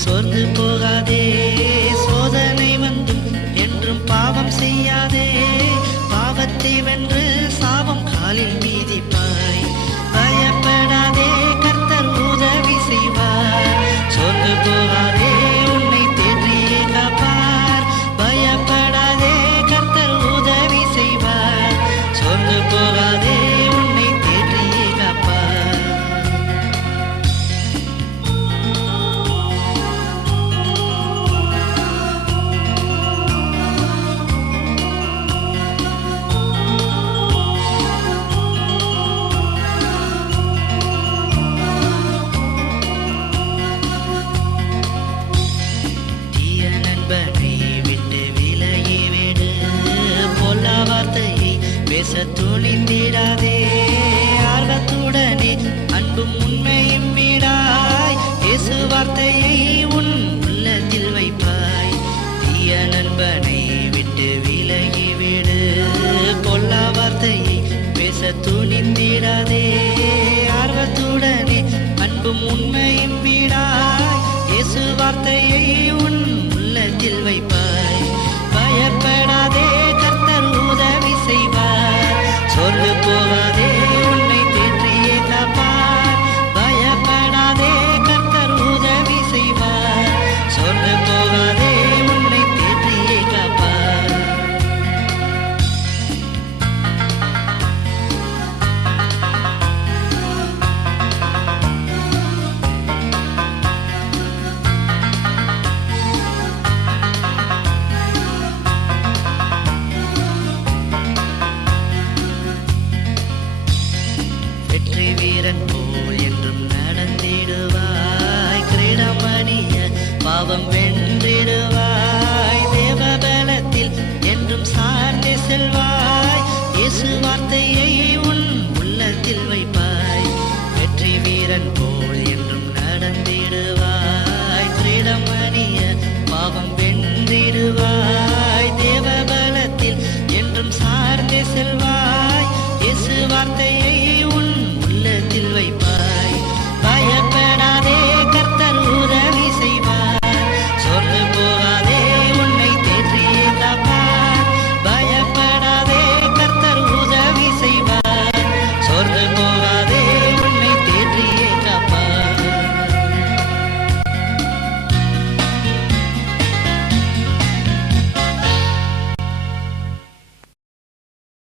சோர்ந்து போகாதே, சோதனை வந்தும் என்றும் பாவம் செய்யாதே. பாவத்தை வென்று சாபம் காலில் மீதிப்பாய். பயப்படாதே, கர்த்தர் உதவி செய்வார். சோர்ந்து போகாதே, உன்னை தேற்றியே காப்பார். பயப்படாதே, கர்த்தர் உதவி செய்வார். சோர்ந்து போகாதே, உன்னை தேற்றியே காப்பார். தீய நண்பனை விட்டு விலகிவிடு, பொல்லா வார்த்தையை பேச துணிந்திடாதே. ஆர்வத்துடனே அன்பும் உண்மையும் விடாய், இயேசு வார்த்தையை உன் உள்ளத்தில் வைப்பாய். தீய நண்பனை விட்டு விலகிவிடு, பொல்லா வார்த்தையை பேச துணிந்திடாதே. ஆர்வத்துடனே அன்பும் உண்மையும் விடாய், இயேசு வார்த்தையை உன் உள்ளத்தில் வைப்பாய். பயப்படாதே, கர்த்தர் உதவி செய்வார். சோர்ந்து போகாதே, உன்னை தேற்றியே காப்பார். பயப்படாதே, கர்த்தர் உதவி செய்வார். சோர்ந்து போகாதே, உன்னை தேற்றியே காப்பார். வெற்றி வீரன் போல் என்றும் நடந்திடுவாய். கிரீடமணிய பாவம்